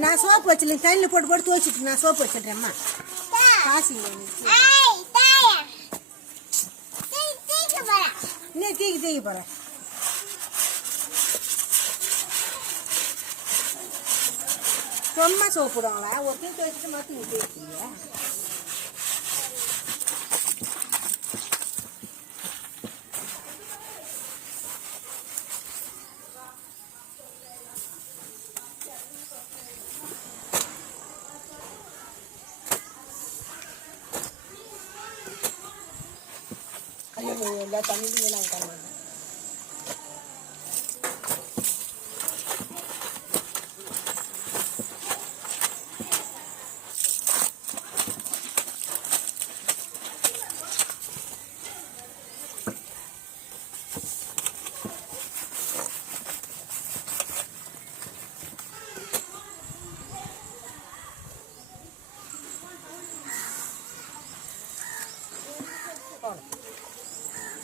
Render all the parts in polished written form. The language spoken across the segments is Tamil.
நான் சோப்பு வச்சிருக்கேன், தண்ணியில் போட்டு போட்டு துவைச்சிட்டு நான் சோப்பு வச்சிடுறேம்மா. காசு இன்னும் தீக்க போகிறேன். சும்மா சோப்பு விடுவாங்களா? ஒரு தீ துவைச்சிட்டு மாற்றி தேய்ச்சிங்க. எல்லா தண்ணியும் நான் தரேன்.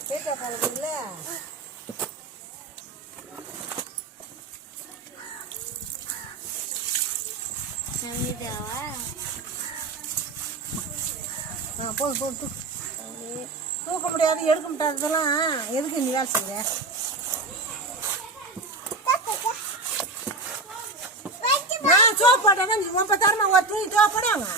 கேட்டா போனதில்ல போதும் தூக்க முடியாது, எடுக்க முடியாததெல்லாம் எதுக்கு நீ வேலை செய்ய? நான் சோப்பு போட்டேன்னா நீ 30,000 ஒரு துணி சோப்பு போடுவாங்க.